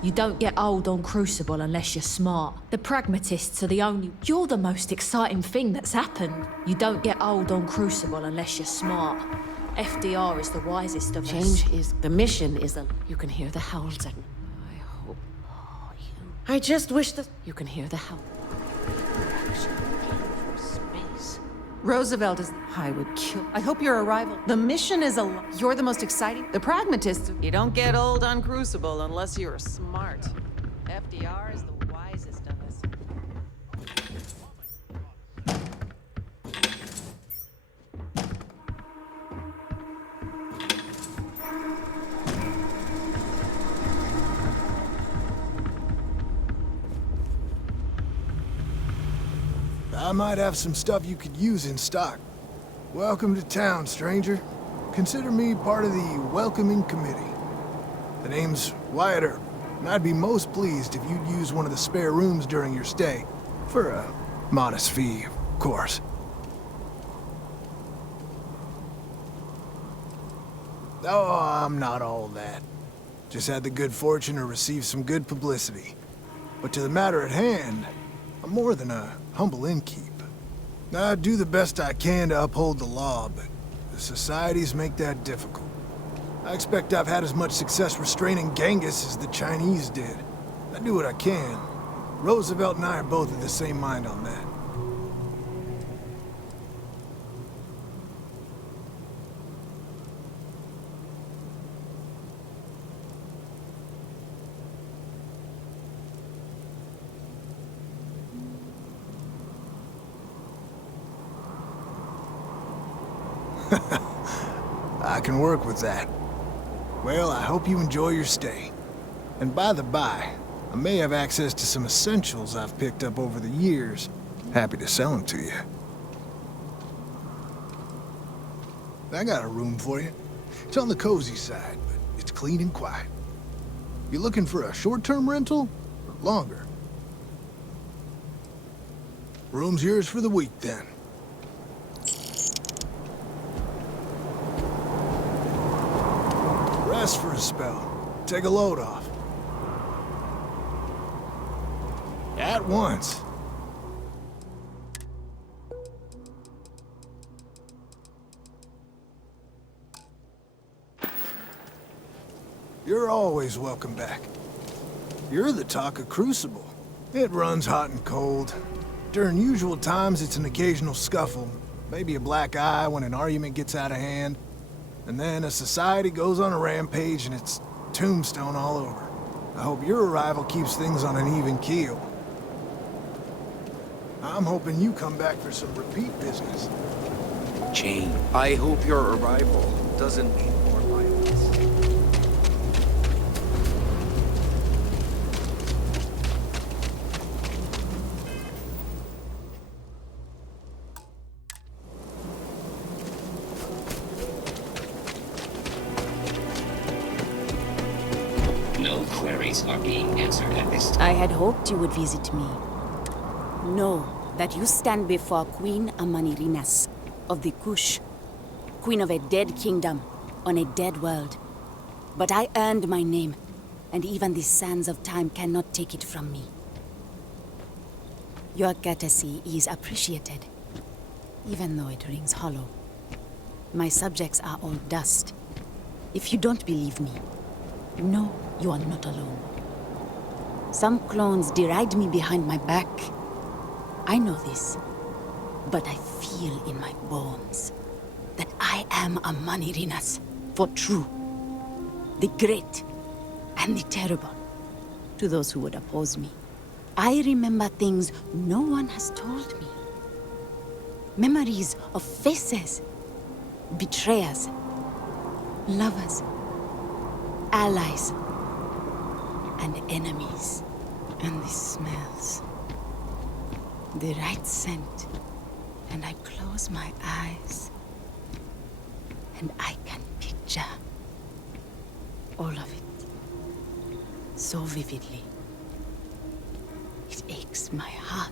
You don't get old on Crucible unless you're smart. The pragmatists are the only... You're the most exciting thing that's happened. You don't get old on Crucible unless you're smart. FDR is the wisest of us. Change is... The mission is a... You can hear the howls and... I hope... Oh, you... I just wish that... You can hear the howl. You're actually looking for space. Roosevelt is... I would kill... I hope your arrival... The mission is a... You're the most exciting... The pragmatists... You don't get old on Crucible unless you're smart. FDR is the wisest of us. I might have some stuff you could use in stock. Welcome to town, stranger. Consider me part of the welcoming committee. The name's Wyatt Earp, and I'd be most pleased if you'd use one of the spare rooms during your stay. For a modest fee, of course. Oh, I'm not all that. Just had the good fortune to receive some good publicity. But to the matter at hand, I'm more than a humble innkeep. I do the best I can to uphold the law, but the societies make that difficult. I expect I've had as much success restraining Genghis as the Chinese did. I do what I can. Roosevelt and I are both of the same mind on that. I can work with that. Well, I hope you enjoy your stay. And by the by, I may have access to some essentials I've picked up over the years. Happy to sell them to you. I got a room for you. It's on the cozy side, but it's clean and quiet. You looking for a short-term rental or longer? Room's yours for the week, then. Rest for a spell. Take a load off. At once. You're always welcome back. You're the talk of Crucible. It runs hot and cold. During usual times, it's an occasional scuffle. Maybe a black eye when an argument gets out of hand. And then a society goes on a rampage and it's tombstone all over. I hope your arrival keeps things on an even keel. I'm hoping you come back for some repeat business. Jane, I hope your arrival doesn't mean more violence. No queries are being answered at this time. I had hoped you would visit me. Know that you stand before Queen Amanirinas of the Kush, queen of a dead kingdom on a dead world. But I earned my name, and even the sands of time cannot take it from me. Your courtesy is appreciated, even though it rings hollow. My subjects are all dust. If you don't believe me, know you are not alone. Some clones deride me behind my back. I know this, but I feel in my bones that I am a Manirinas for true. The great and the terrible, to those who would oppose me. I remember things no one has told me. Memories of faces, betrayers, lovers, allies, and enemies. And the smells. The right scent. And I close my eyes. And I can picture all of it. So vividly. It aches my heart.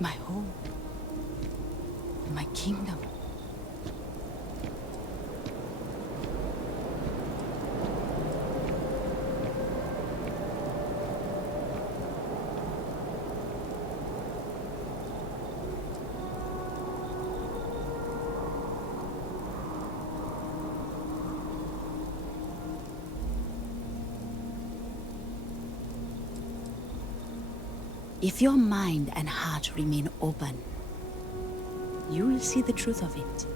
My home. My kingdom. If your mind and heart remain open, you will see the truth of it.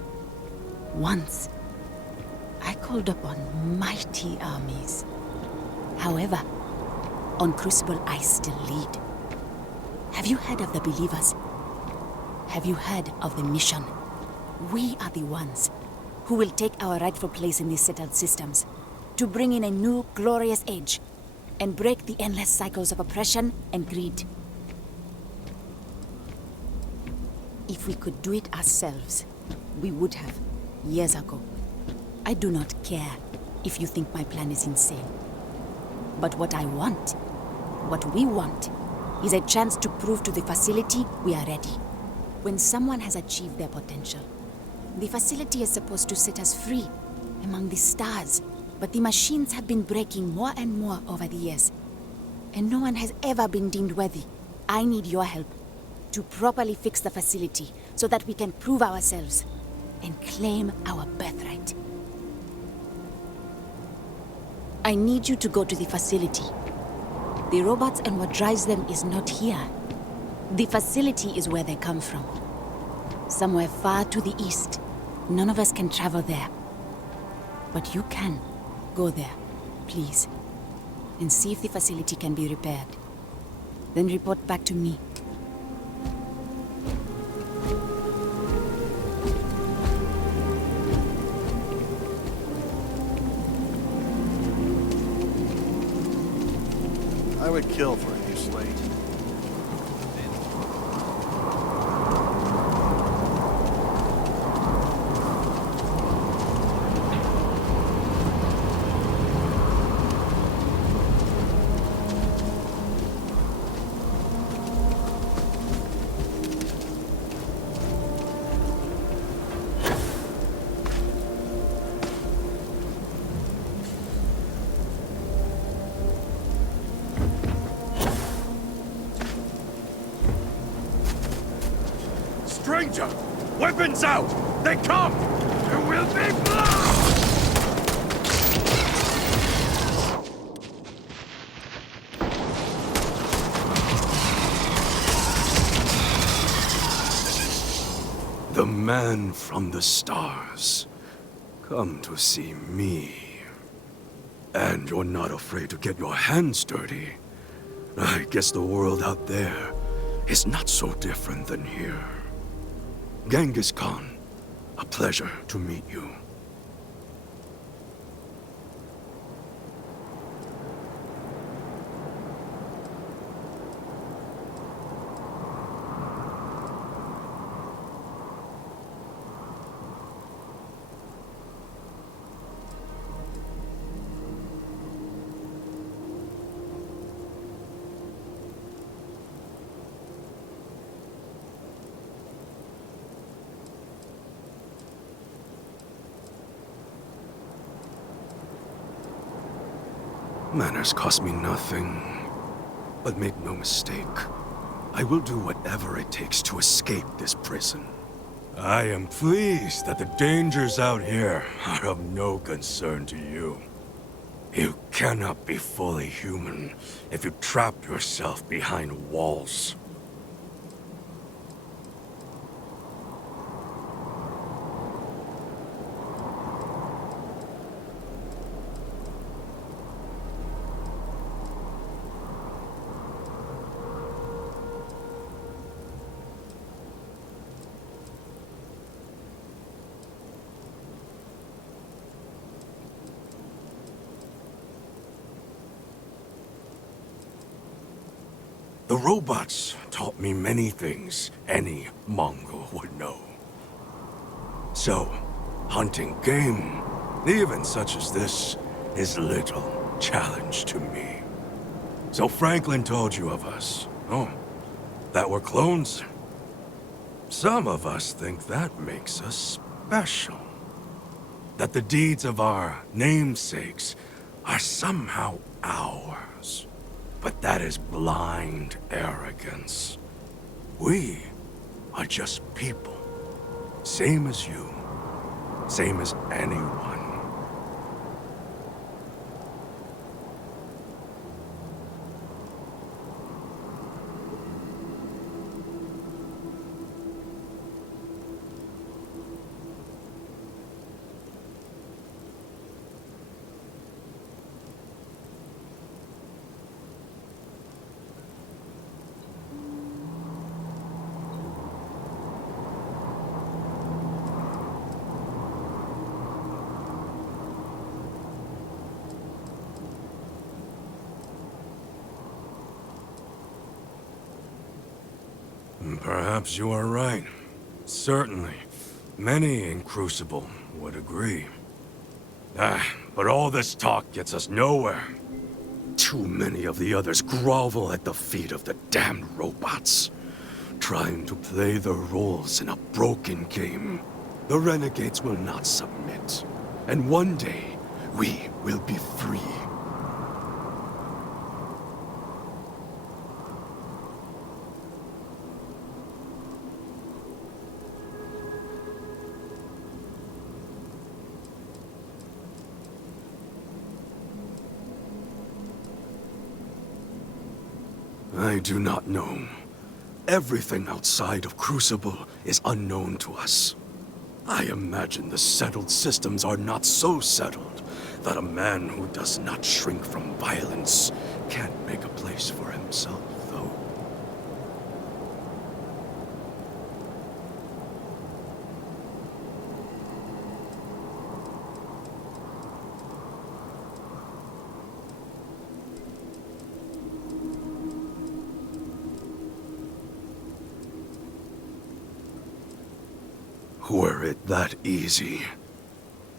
Once, I called upon mighty armies. However, on Crucible I still lead. Have you heard of the believers? Have you heard of the mission? We are the ones who will take our rightful place in these settled systems to bring in a new glorious age and break the endless cycles of oppression and greed. If we could do it ourselves, we would have, years ago. I do not care if you think my plan is insane. But what I want, what we want, is a chance to prove to the facility we are ready. When someone has achieved their potential, the facility is supposed to set us free among the stars. But the machines have been breaking more and more over the years, and no one has ever been deemed worthy. I need your help to properly fix the facility so that we can prove ourselves and claim our birthright. I need you to go to the facility. The robots and what drives them is not here. The facility is where they come from. Somewhere far to the east. None of us can travel there. But you can. Go there, please, and see if the facility can be repaired. Then report back to me. I would kill for a new slate. Stranger! Weapons out! They come! There will be blood! The man from the stars. Come to see me. And you're not afraid to get your hands dirty. I guess the world out there is not so different than here. Genghis Khan, a pleasure to meet you. Manners cost me nothing. But make no mistake, I will do whatever it takes to escape this prison. I am pleased that the dangers out here are of no concern to you. You cannot be fully human if you trap yourself behind walls. The robots taught me many things any Mongol would know. So, hunting game, even such as this, is little challenge to me. So Franklin told you of us. Oh, that we're clones? Some of us think that makes us special. That the deeds of our namesakes are somehow ours. But that is blind arrogance. We are just people. Same as you. Same as anyone. Perhaps you are right. Certainly. Many in Crucible would agree. But all this talk gets us nowhere. Too many of the others grovel at the feet of the damned robots, trying to play their roles in a broken game. The renegades will not submit, and one day, we will be free. I do not know. Everything outside of Crucible is unknown to us. I imagine the settled systems are not so settled that a man who does not shrink from violence can't make a place for himself, though. Were it that easy,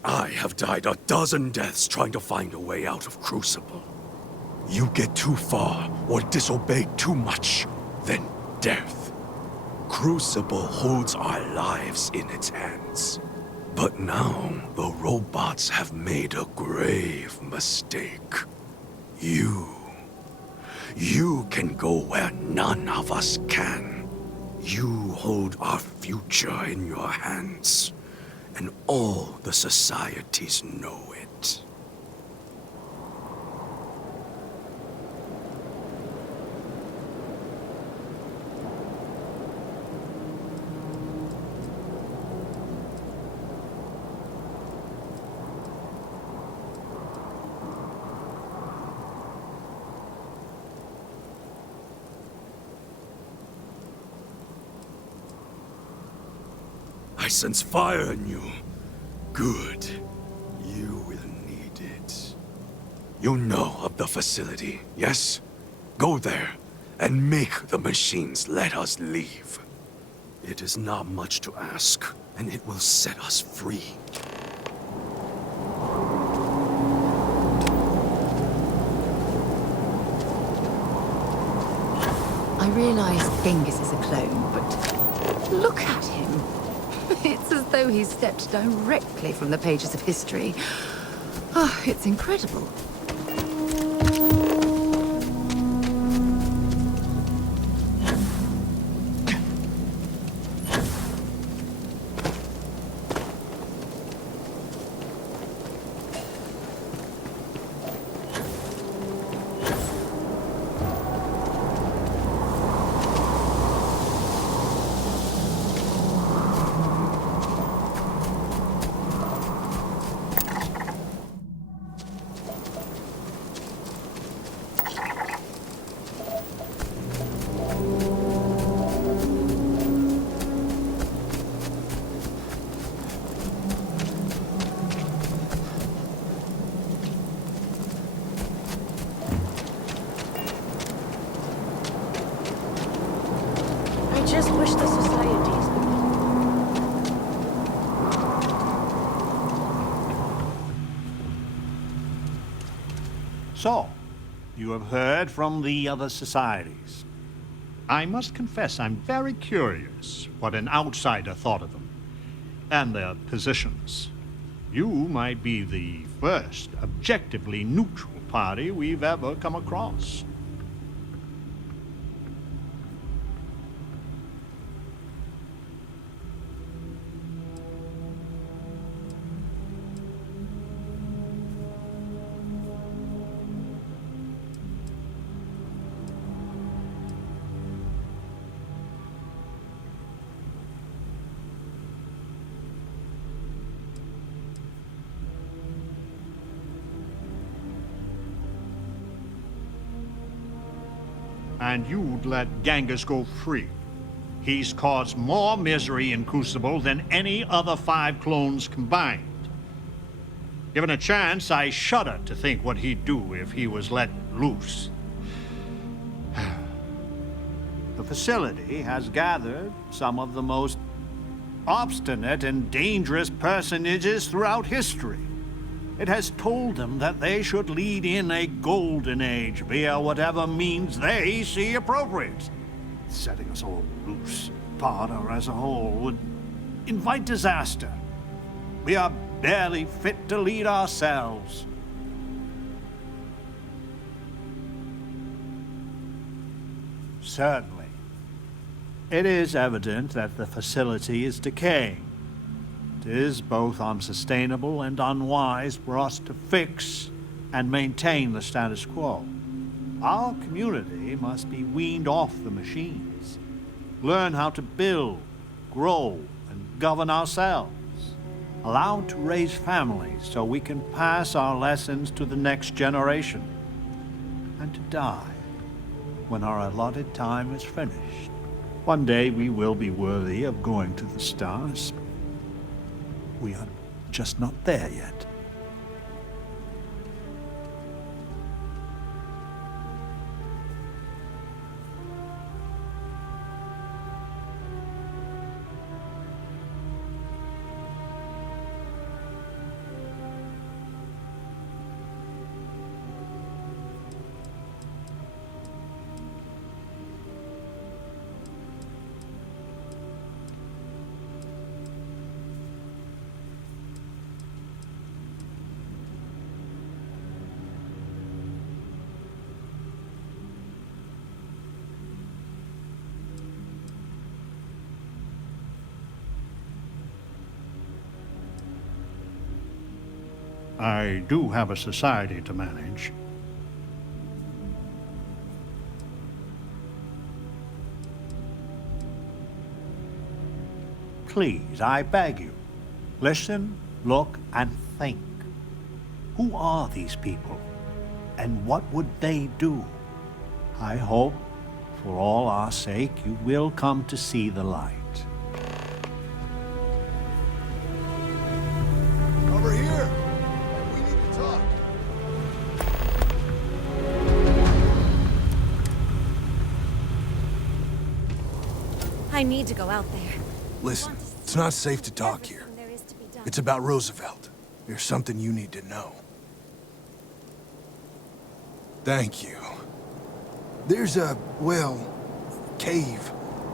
I have died a dozen deaths trying to find a way out of Crucible. You get too far or disobey too much, then death. Crucible holds our lives in its hands. But now, the robots have made a grave mistake. You can go where none of us can. You hold our future in your hands, and all the societies know it. I sense fire in you. Good. You will need it. You know of the facility, yes? Go there and make the machines let us leave. It is not much to ask, and it will set us free. I realize Genghis is a clone, but look at him. It's as though he stepped directly from the pages of history. Oh, it's incredible. I just wish the societies would... So, you have heard from the other societies. I must confess I'm very curious what an outsider thought of them, and their positions. You might be the first objectively neutral party we've ever come across. And you'd let Genghis go free. He's caused more misery in Crucible than any other 5 clones combined. Given a chance, I shudder to think what he'd do if he was let loose. The The facility has gathered some of the most obstinate and dangerous personages throughout history. It has told them that they should lead in a golden age via whatever means they see appropriate. Setting us all loose, part or as a whole, would invite disaster. We are barely fit to lead ourselves. Certainly. It is evident that the facility is decaying. It is both unsustainable and unwise for us to fix and maintain the status quo. Our community must be weaned off the machines, learn how to build, grow, and govern ourselves, allowed to raise families so we can pass our lessons to the next generation, and to die when our allotted time is finished. One day we will be worthy of going to the stars. We are just not there yet. I do have a society to manage. Please, I beg you, listen, look, and think. Who are these people? And what would they do? I hope, for all our sake, you will come to see the light. Over here! We need to talk. I need to go out there. Listen, it's not safe to talk here. It's about Roosevelt. There's something you need to know. Thank you. There's a, well, cave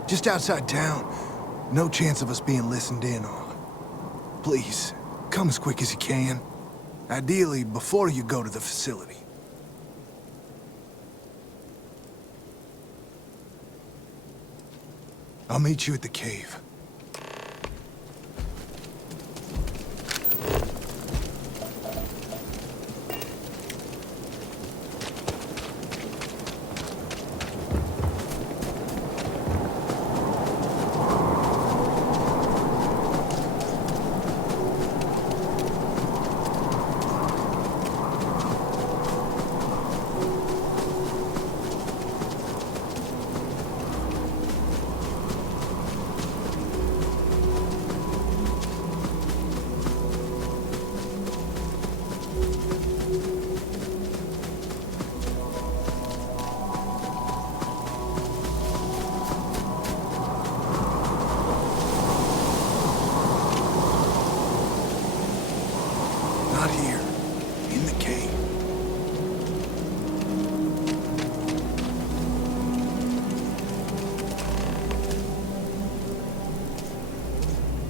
just outside town. No chance of us being listened in on. Please, come as quick as you can. Ideally, before you go to the facility. I'll meet you at the cave. Not here. In the cave.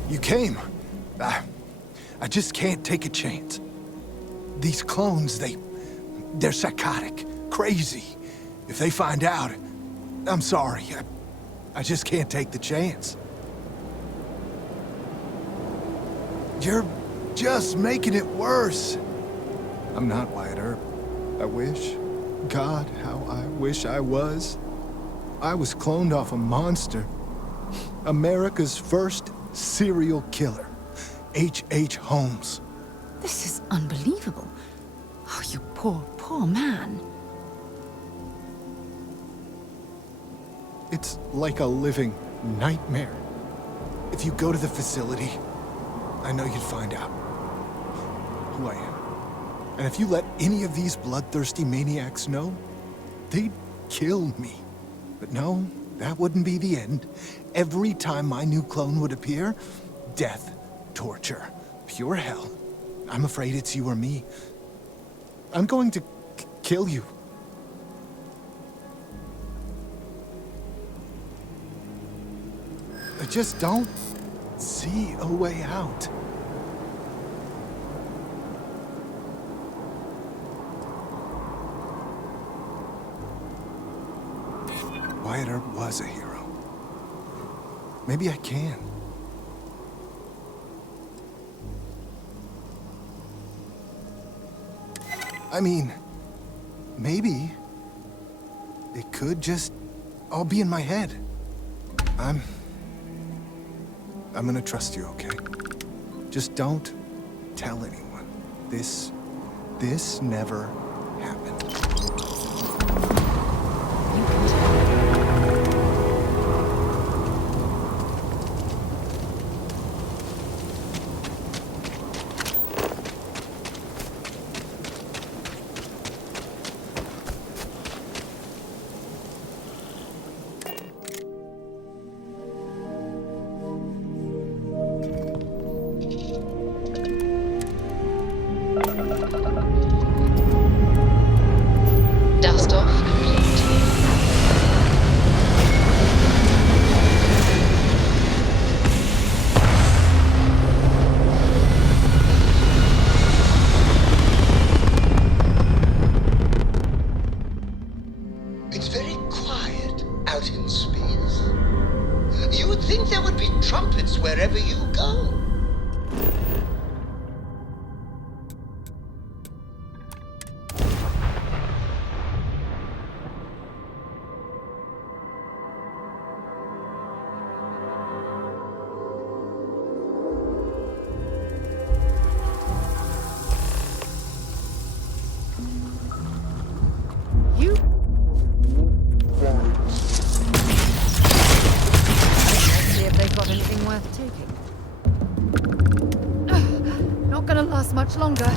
You came. I just can't take a chance. These clones, they're psychotic, crazy. If they find out, I'm sorry. I just can't take the chance. You're just making it worse. I'm not Wyatt Earp. I wish. God, how I wish I was. I was cloned off a monster. America's first serial killer. H.H. Holmes. This is unbelievable. Oh, you poor, poor man. It's like a living nightmare. If you go to the facility, I know you'd find out who I am. And if you let any of these bloodthirsty maniacs know, they'd kill me. But no, that wouldn't be the end. Every time my new clone would appear, death, torture, pure hell. I'm afraid it's you or me. I'm going to kill you. I just don't see a way out. Wyatt Earp was a hero. Maybe I can. I mean, maybe it could just all be in my head. I'm gonna trust you, okay? Just don't tell anyone. This never happened. Dust off complete. It's very quiet out in space. You would think there would be trumpets wherever you go. You... Let's see if they've got anything worth taking. Not gonna last much longer.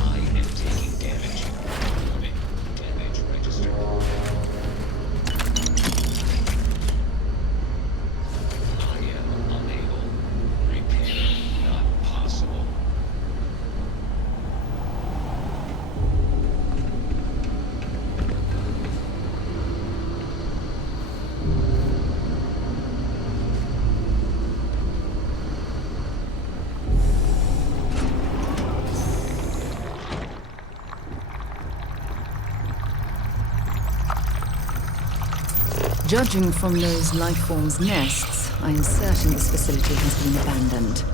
I am taking damage. Moving. Damage registered. I am unable. Repair not possible. Judging from those life forms' nests, I am certain this facility has been abandoned.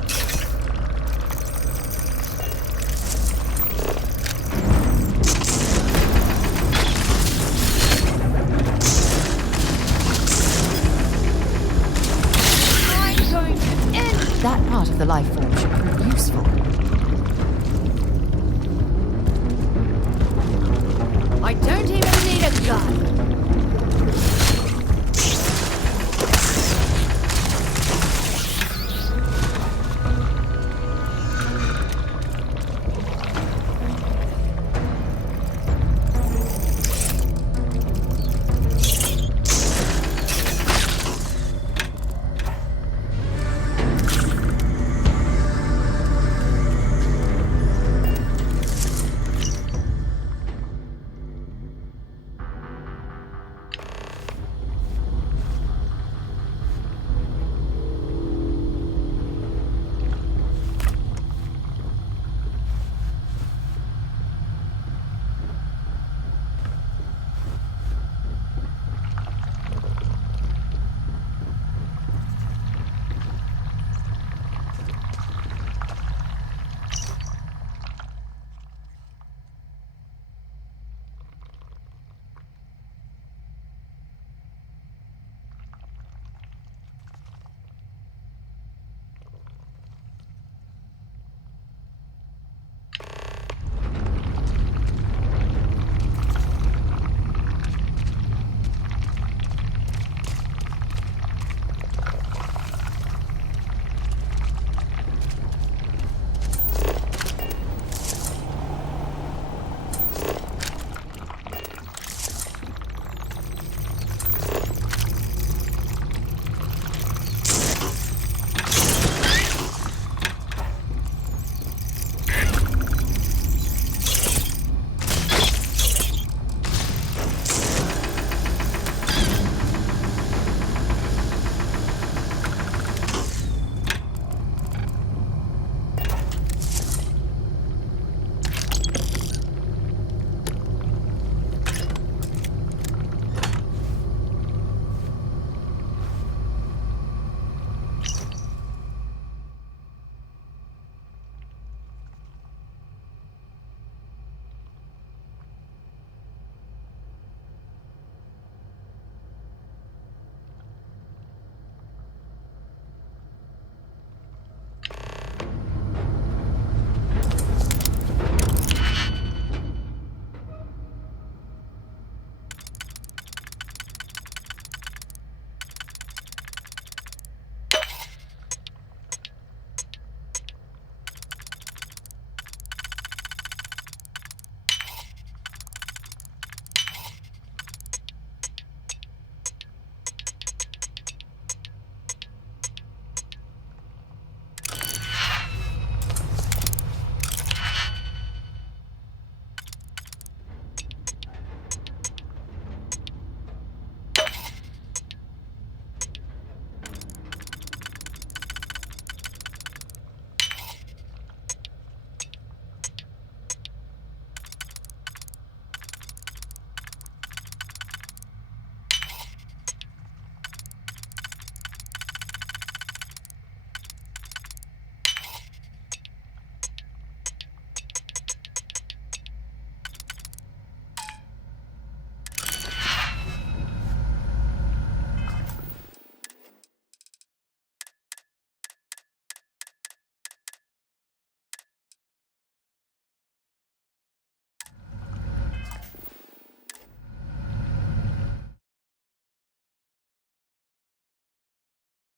I'm going to end. That part of the life